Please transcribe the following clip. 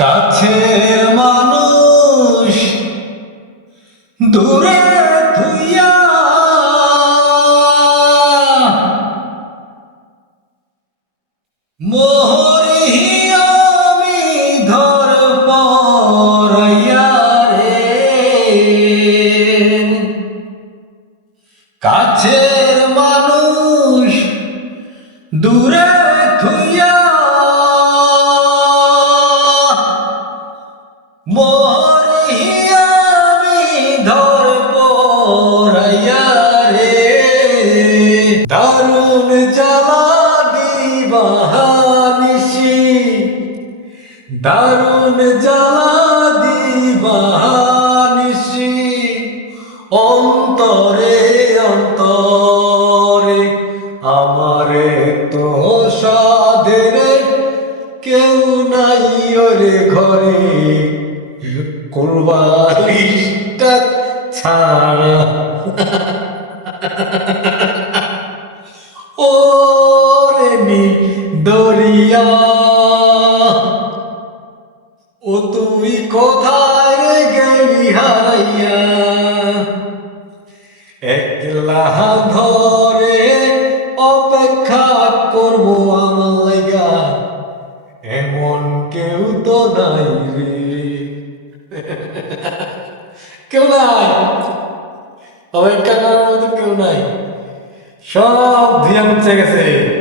কাছের মানুষ দূরে পরাইয়া রে কাছের মানুষ দূরে থুইয়া রে। দারুণ জ্বালা দিবাহানিসি দারুণ দিবাহানিসি অন্তরে অন্তরে আমারে তো সাধের কেউ নাই ওরে ঘরে। কুরবালিশটা ছাড়া ওরে নি দরিয়া ও তুমি কোথায় গেলি হারাইয়া? একলা ধরে অপেক্ষা করব আমার এমন কেউ তো নাই রে। কেউ নাই। অপেক্ষা করার মতো কেউ নাই। সব ধিয়া মুছে গেছে।